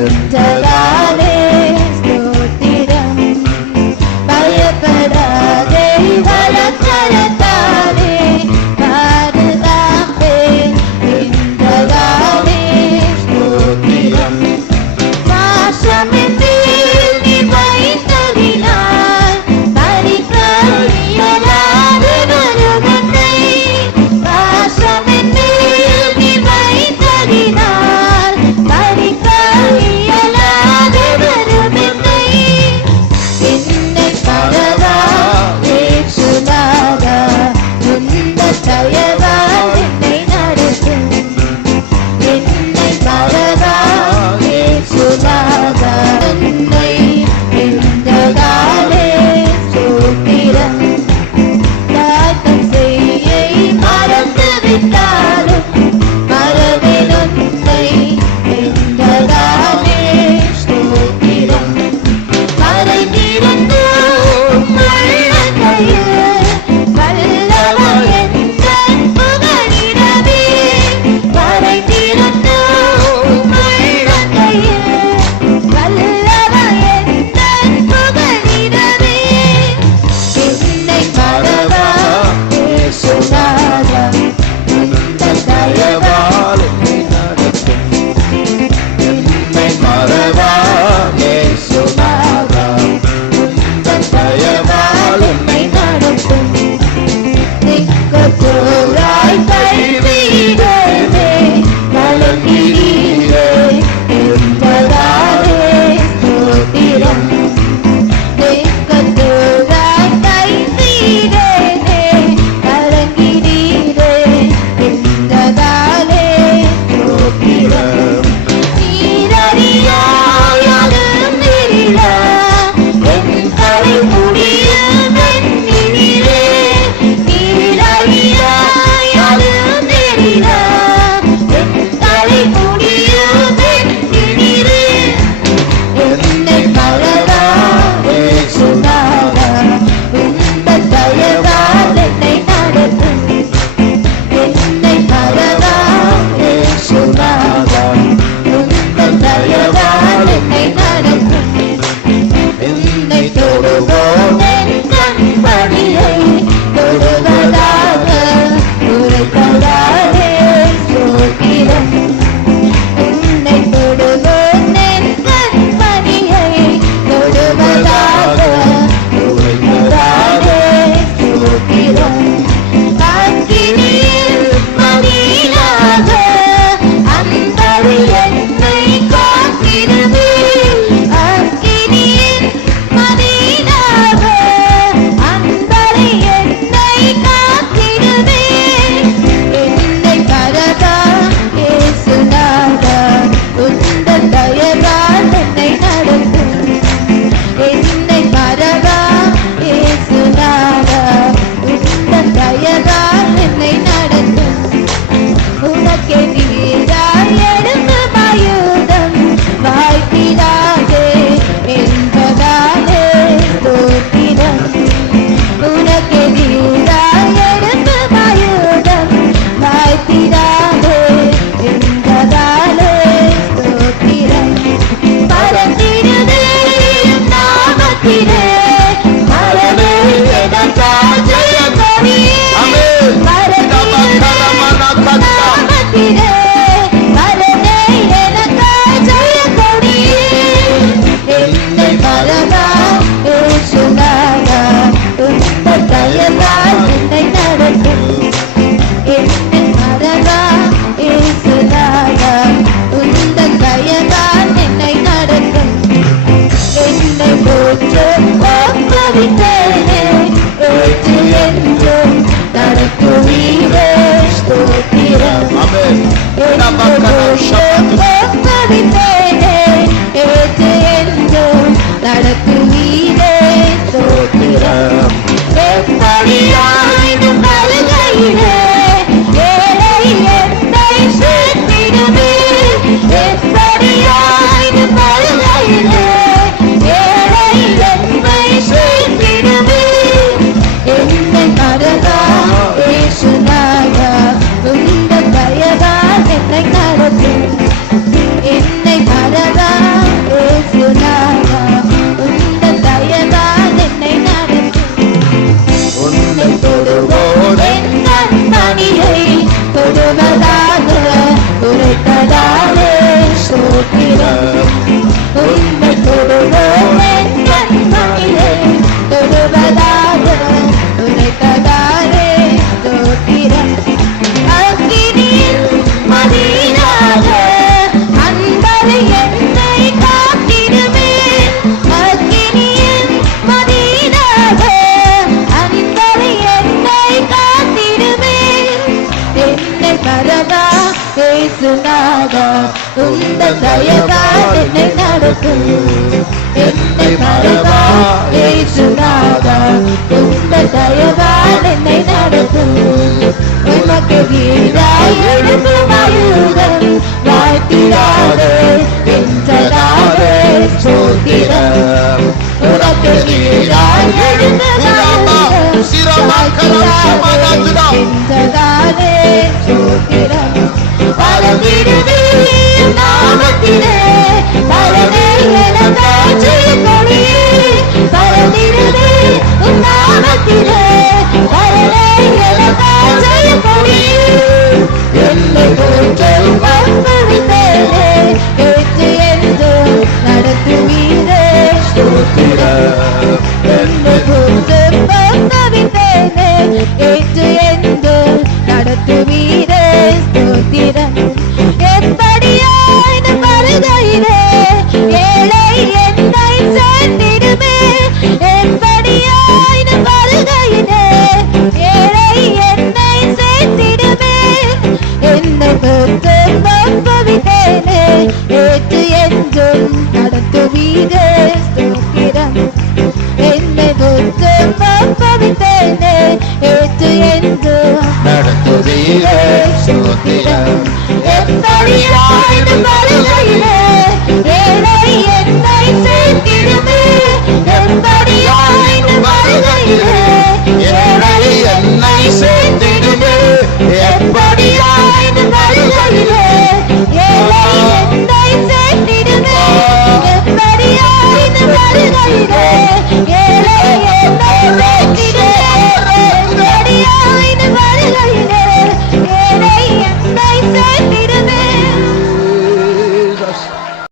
Yeah. என்னை பரவா பேசுனாதா உந்த தயவால் என்னை நடத்தும் என்னை பரவா பேசுனாதா உந்த தயவால் என்னை நடத்தும் உனக்கு வீடாய் எழுதும் ஆயுதம் வாழ்த்திடாதே என்றதாவே சோதிடம் உனக்கு வீடாய் எழுதும் ஆயுதம் என்றதாலே சோத்திரம் பரவிடுதே நாமத்திலே பரவே எனக்காட்சி கொடியே பரவிடுதே உன் நாமத்திலே ஸ்தோத்திரம் ஸ்தோத்திரம் எப்படியாய் வருகையிலே என்னை என்னை